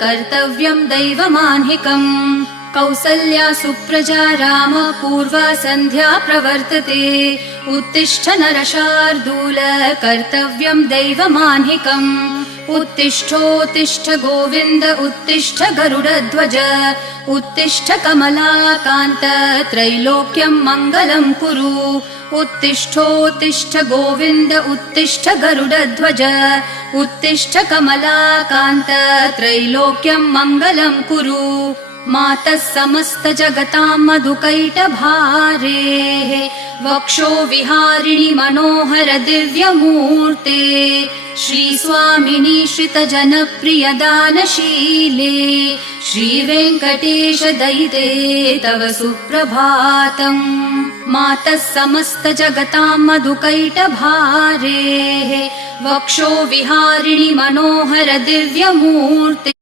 कर्तव्यं दैवमान्हिकम् कौसल्या सुप्रजा राम पूर्वा सन्ध्या प्रवर्तते उत्तिष्ठ नरशार्दूल कर्तव्यं दैवमान्हिकम् उत्तिष्ठोत्तिष्ठ गोविन्द उत्तिष्ठ गरुडध्वज उत्तिष्ठ कमलाकान्त त्रैलोक्यं मङ्गलं कुरु उत्तिष्ठोत्तिष्ठ गोविन्द उत्तिष्ठ गरुडध्वज उत्तिष्ठ कमलाकान्त त्रैलोक्यं मङ्गलं कुरु मातः समस्त जगतां मधुकैटभारेः वक्षो विहारिणि मनोहर दिव्यमूर्ते श्रीस्वामिनि श्रितजनप्रिय दानशीले श्रीवेङ्कटेश दयिते तव सुप्रभातम् मातः समस्त जगतां मधुकैटभारेः वक्षो विहारिणि मनोहर दिव्यमूर्ते